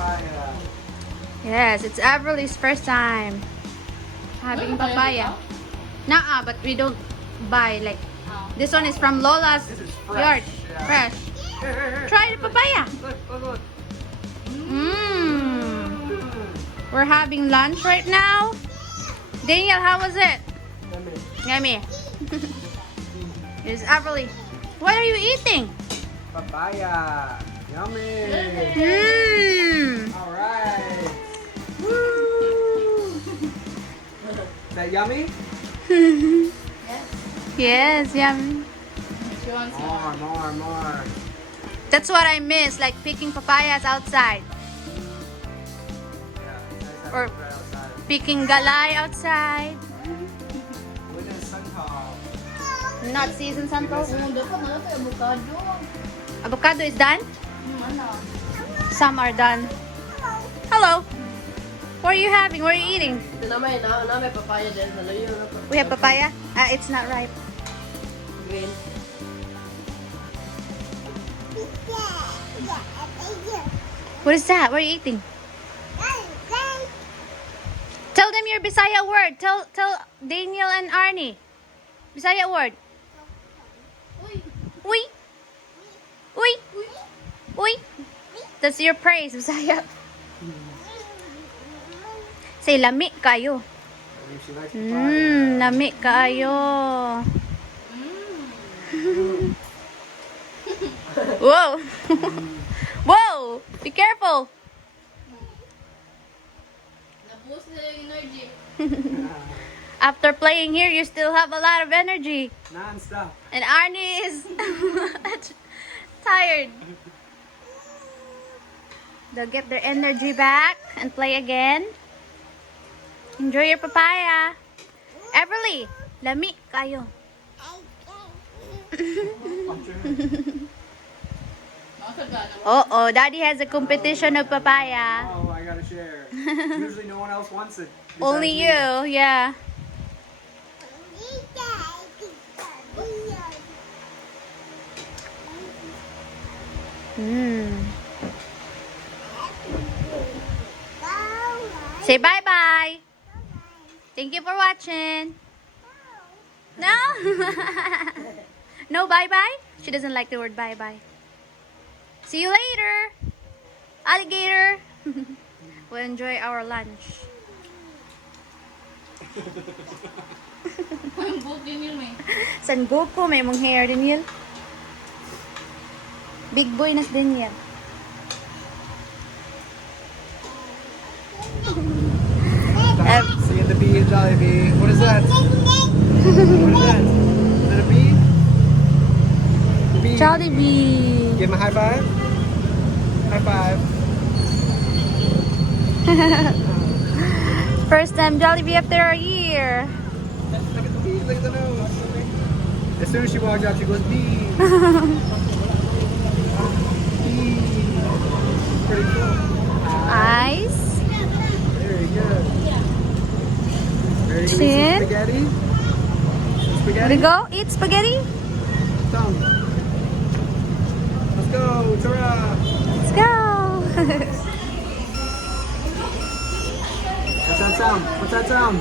papaya. Yes, it's Everly's first time having papaya. Nuh-uh, but we don't buy like this one is from Lola's This is yard. fresh. Yeah. Fresh. Here. Try the papaya. Look. Mmm. We're having lunch right now. Daniel, how was it? Yummy. It's Everly. What are you eating? Papaya. Yummy. Mmm. All right. Woo. Is that yummy? Yes, yummy. More. That's what I miss, like picking papayas outside. Yeah, nice Or- having it right outside. Picking galay outside. When is sunflower? Not season santo. Mundo pa mga ito, avocado. Avocado is done? Ano? Some are done. Hello. What are you having? What are you eating? Ito na may papaya din. Nalayo na pa. We have papaya? It's not ripe. Green. What is that? What are you eating? Tell them your Bisaya word. Tell Daniel and Arnie. Bisaya word. Uy. Uy. Uy. That's your praise, Bisaya. Say lami kayo. She likes papaya. Lami kayo. Whoa. Whoa. Be careful. Nabus na yung energy. After playing here, you still have a lot of energy. Non-stop. And Arnie is tired. They'll get their energy back and play again. Enjoy your papaya. Everly, lami kayo. Oh, Daddy has a competition of papaya. Oh, I gotta share. Usually no one else wants it. besides Only me. you, yeah. Say bye-bye. Thank you for watching. No? No bye-bye? She doesn't like the word bye-bye. See you later, alligator. We'll enjoy our lunch. Ang book din yun eh. San Goku, may mong hair din yun. Big boy nas din yan. See you at the bee at Jollibee. What is that? What is that? Is that a bee? The bee. Jollibee. Give him a high five. High five. First time Jollibee after a year. Look at the bee. Look at the nose. As soon as she walks out, she goes bee. Bee. Pretty cool. Eyes. Very good. Very good. Chin. Some spaghetti. Some Here spaghetti. we go. Eat spaghetti. Thumb. Let's go. Ta-ra. Let's go. What's that sound? What's that sound?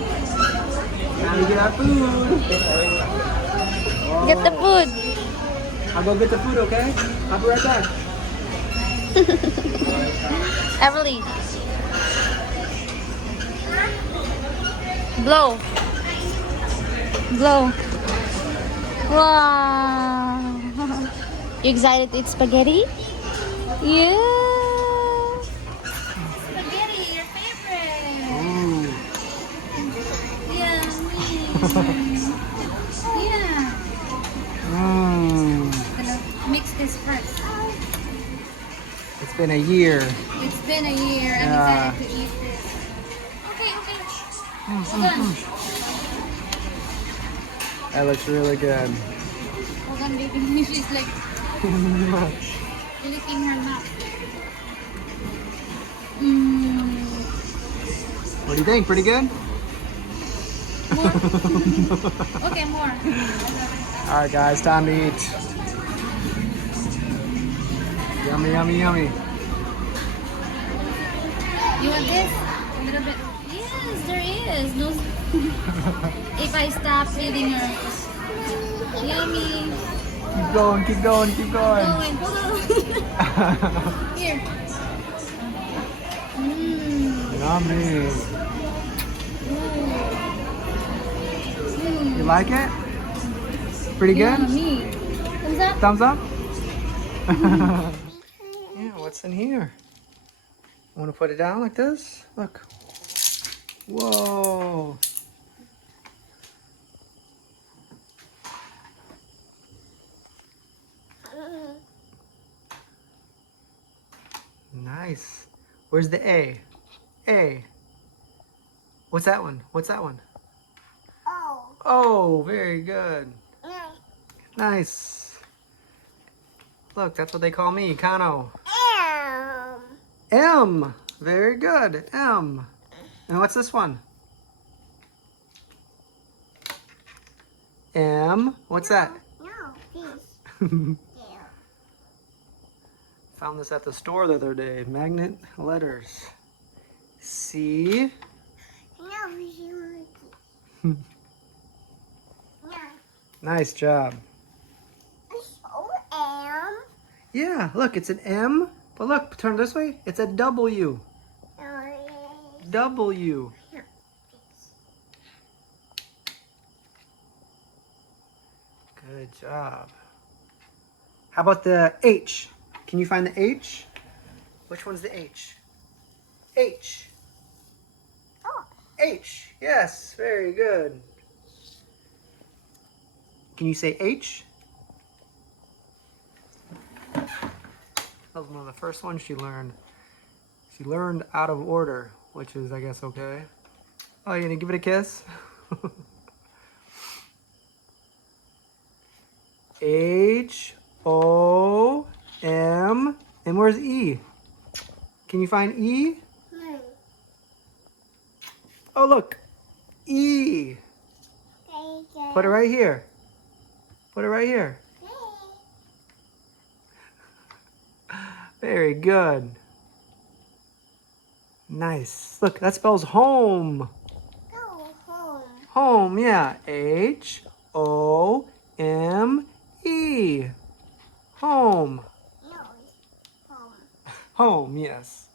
Now we get our food. Get the food. I'll go get the food, okay? I'll be right back. Everly. Blow. Blow. Wow. You excited to eat spaghetti? Yeah. Spaghetti, your favorite. Ooh. Yeah. Yeah. Mmm. Gonna mix this first. It's been a year. It's been a year. I'm Yeah. excited to eat this. Okay. Hold on. That looks really good. Hold on, baby. She's like licking her mouth. What do you think? Pretty good? More. Okay, more. All right, guys, time to eat. Yummy, yummy, yummy. You want this? A little bit? Yes, there is. No. If I stop eating yours. Yummy. Keep going, keep going, keep going. Going. Hold on. Here. Yummy. You like it? Pretty good? Yummy. Thumbs up? Thumbs up? Yeah, what's in here? Want to put it down like this? Look. Whoa. Nice. Where's the A? A. What's that one? What's that one? Oh. Oh, very good. No. Nice. Look, that's what they call me, Kano. M. M. Very good. M. And what's this one? M. What's that? No, this. Yeah. Found this at the store the other day. Magnet letters. C. No, you. No. Nice job. So M. Yeah, look, it's an M. But look, turn this way. It's a W. W. Good job. How about the H? Can you find the H? Which one's the H? H. Oh. H. Yes, very good. Can you say H? That was one of the first ones she learned. She learned out of order, which is, I guess, okay. Oh, you gonna give it a kiss? H, O, M, and where's E? Can you find E? No. Oh, look, E. Put it right here. Put it right here. Very good. Nice. Look, that spells home. Go home. Home, yeah. H, O, M, E. Home. No. Home. Home, yes.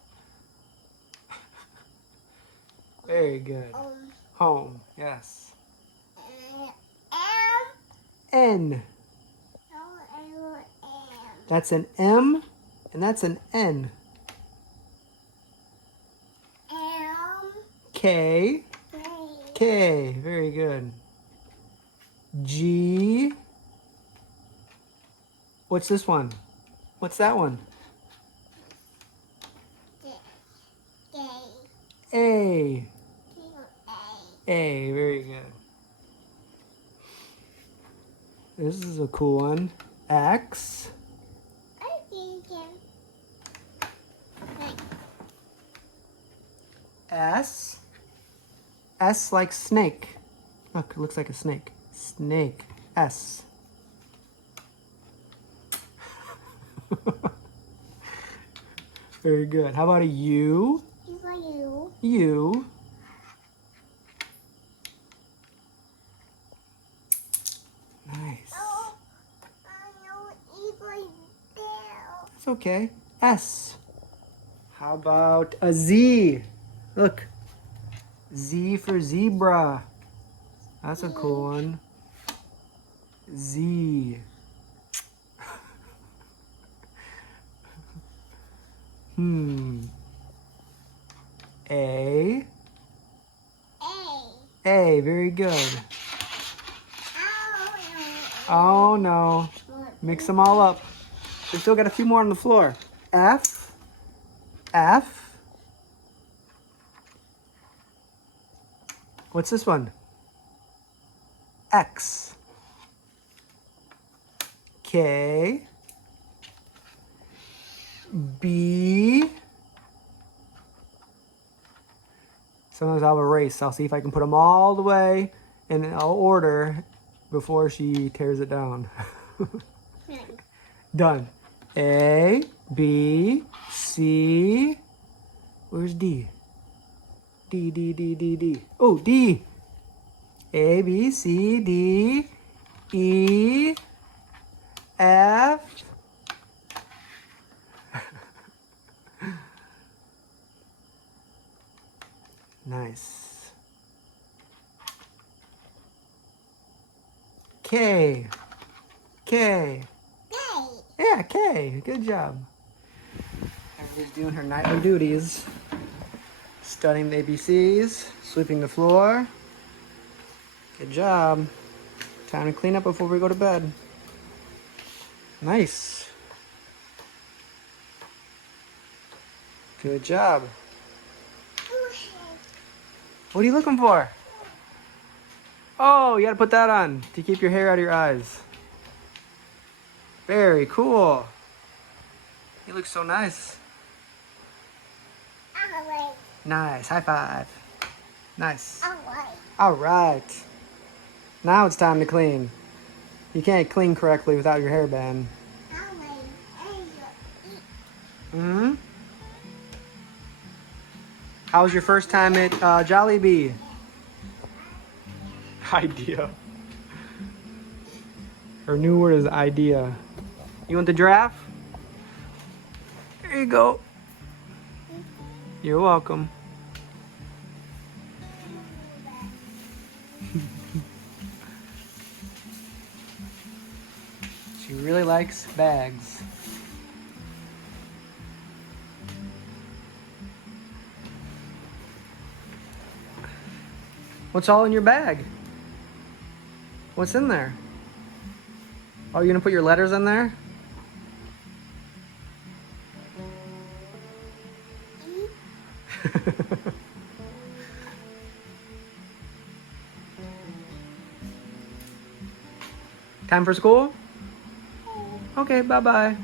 Very good. Home, yes. M. N. No, M. That's an M, and that's an N. M. K. K. Very good. G. What's this one? What's that one? A. A. Very good. This is a cool one. X. S. S like snake. Look, it looks like a snake. Snake. S. Very good. How about a U? U. Nice. It's okay. S. How about a Z? Look. Z for zebra. That's a cool one. Z. A. A. Very good. Oh no. Mix them all up. We still got a few more on the floor. F. F. What's this one? X. K. B. Sometimes I'll erase. I'll see if I can put them all the way and I'll order before she tears it down. Done. A, B, C. Where's D? D, D, D, D, D. Oh, D. A, B, C, D, E, F. Nice. K. K. Hey. Yeah, K. Good job. Everybody's doing her nightly duties. Studying the ABCs, sweeping the floor. Good job. Time to clean up before we go to bed. Nice. Good job. What are you looking for? Oh, you gotta put that on to keep your hair out of your eyes. Very cool. You look so nice. Alright. Nice. High five. Nice. Alright. All right. Now it's time to clean. You can't clean correctly without your hairband. Hmm? How was your first time at Jollibee? Idea. Her new word is idea. You want the giraffe? There you go. You're welcome. She really likes bags. What's all in your bag? What's in there? Oh, you're gonna put your letters in there? Time for school? Okay, bye-bye.